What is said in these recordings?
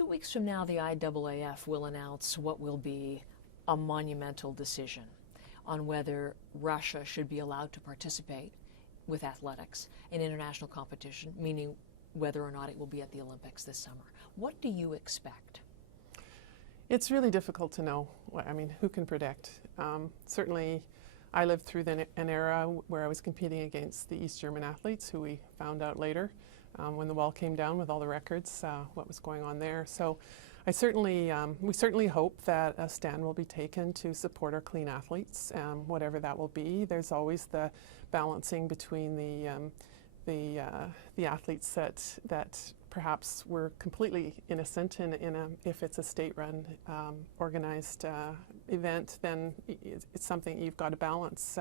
2 weeks from now, the IAAF will announce what will be a monumental decision on whether Russia should be allowed to participate with athletics in international competition, meaning whether or not it will be at the Olympics this summer. What do you expect? It's really difficult to know. I mean, who can predict? Certainly, I lived through an era where I was competing against the East German athletes, who we found out later when the wall came down with all the records, what was going on there. So we certainly hope that a stand will be taken to support our clean athletes, whatever that will be. There's always the balancing between the athletes that perhaps were completely innocent if it's a state-run organized event, then it's something you've got to balance.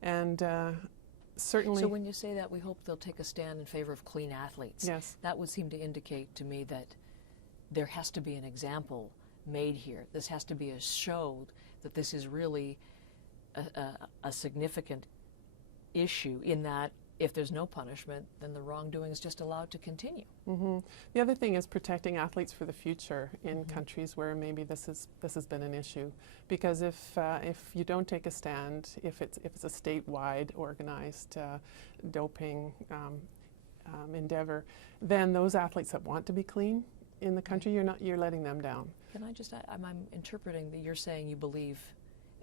And certainly. So when you say that, we hope they'll take a stand in favor of clean athletes. Yes. That would seem to indicate to me that there has to be an example made here. This has to be a show that this is really a significant issue, in that if there's no punishment, then the wrongdoing is just allowed to continue. The other thing is protecting athletes for the future in countries where maybe this has been an issue. Because if you don't take a stand, if it's a statewide organized doping endeavor, then those athletes that want to be clean in the country, you're letting them down. Can I just, I'm interpreting that you're saying you believe,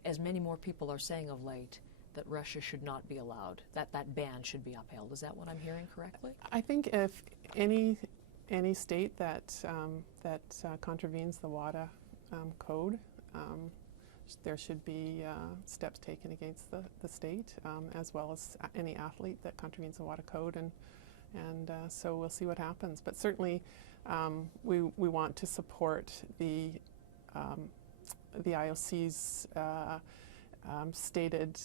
as many more people are saying of late, that Russia should not be allowed, that ban should be upheld. Is that what I'm hearing correctly? I think if any state that contravenes the WADA code, there should be steps taken against the state, as well as any athlete that contravenes the WADA code, and so we'll see what happens. But certainly, we want to support the IOC's stated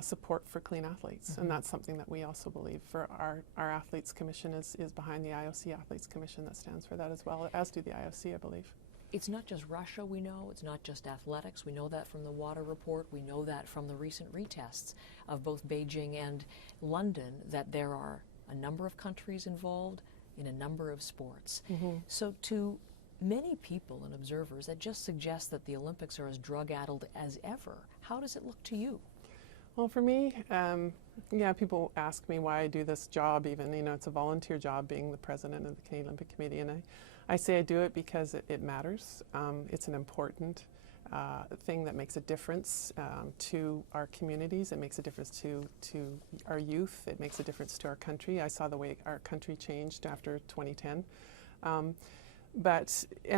support for clean athletes, and that's something that we also believe. For our Athletes Commission is behind the IOC Athletes Commission that stands for that as well, as do the IOC, I believe. It's not just Russia, we know. It's not just athletics. We know that from the WADA report. We know that from the recent retests of both Beijing and London, that there are a number of countries involved in a number of sports. So to many people and observers, that just suggests that the Olympics are as drug-addled as ever. How does it look to you? Well, for me, yeah, people ask me why I do this job even. You know, it's a volunteer job being the president of the Canadian Olympic Committee, and I say I do it because it matters. It's an important thing that makes a difference to our communities. It makes a difference to our youth. It makes a difference to our country. I saw the way our country changed after 2010. And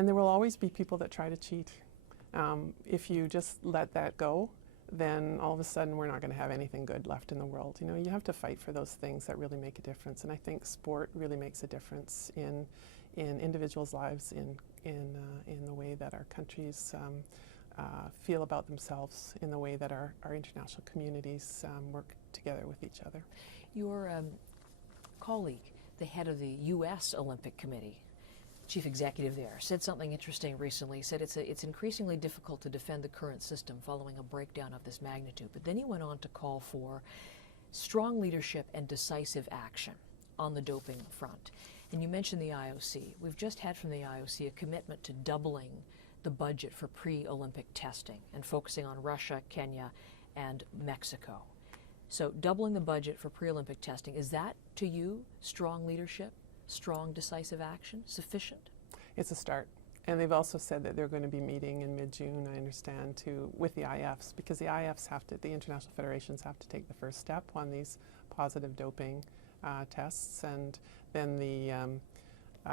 there will always be people that try to cheat. If you just let that go, then all of a sudden we're not going to have anything good left in the world. You know, you have to fight for those things that really make a difference, and I think sport really makes a difference in individuals' lives, in the way that our countries feel about themselves, in the way that our international communities work together with each other. Your colleague, the head of the U.S. Olympic Committee, chief executive there, said something interesting recently. He said it's increasingly difficult to defend the current system following a breakdown of this magnitude. But then he went on to call for strong leadership and decisive action on the doping front. And you mentioned the IOC. We've just had from the IOC a commitment to doubling the budget for pre-Olympic testing and focusing on Russia, Kenya, and Mexico. So doubling the budget for pre-Olympic testing, is that, to you, strong leadership? Strong, decisive action sufficient? It's a start. And they've also said that they're going to be meeting in mid-June, I understand, with the IFs, because the IFs the international federations have to take the first step on these positive doping tests, and then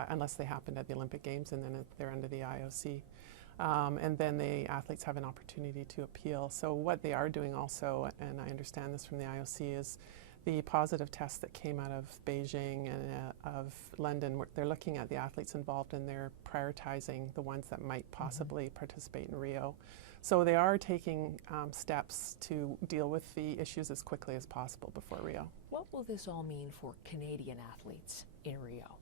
unless they happened at the Olympic Games, and then they're under the IOC. And then the athletes have an opportunity to appeal. So what they are doing also, and I understand this from the IOC, is the positive tests that came out of Beijing and of London. They're looking at the athletes involved, and they're prioritizing the ones that might possibly participate in Rio. So they are taking steps to deal with the issues as quickly as possible before Rio. What will this all mean for Canadian athletes in Rio?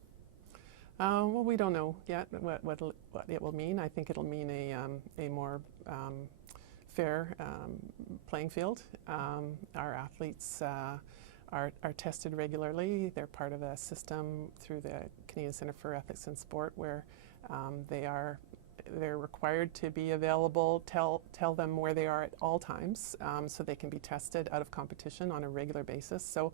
Well, we don't know yet what it will mean. I think it'll mean a more fair playing field. Our athletes are tested regularly. They're part of a system through the Canadian Centre for Ethics in Sport where they're required to be available, tell them where they are at all times, so they can be tested out of competition on a regular basis. So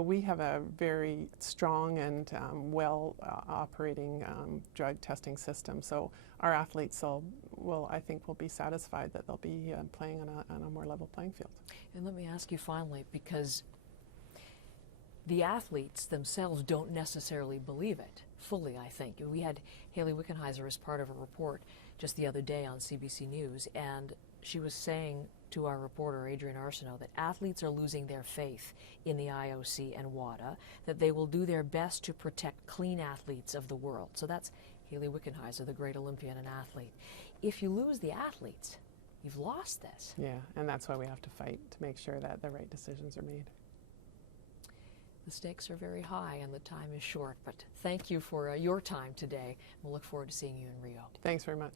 we have a very strong and well operating drug testing system. So our athletes I think will be satisfied that they'll be playing on a more level playing field. And let me ask you finally, because the athletes themselves don't necessarily believe it fully, I think. We had Haley Wickenheiser as part of a report just the other day on CBC News, and she was saying to our reporter, Adrian Arsenault, that athletes are losing their faith in the IOC and WADA, that they will do their best to protect clean athletes of the world. So that's Haley Wickenheiser, the great Olympian and athlete. If you lose the athletes, you've lost this. Yeah, and that's why we have to fight to make sure that the right decisions are made. The stakes are very high and the time is short, but thank you for your time today. We'll look forward to seeing you in Rio. Thanks very much.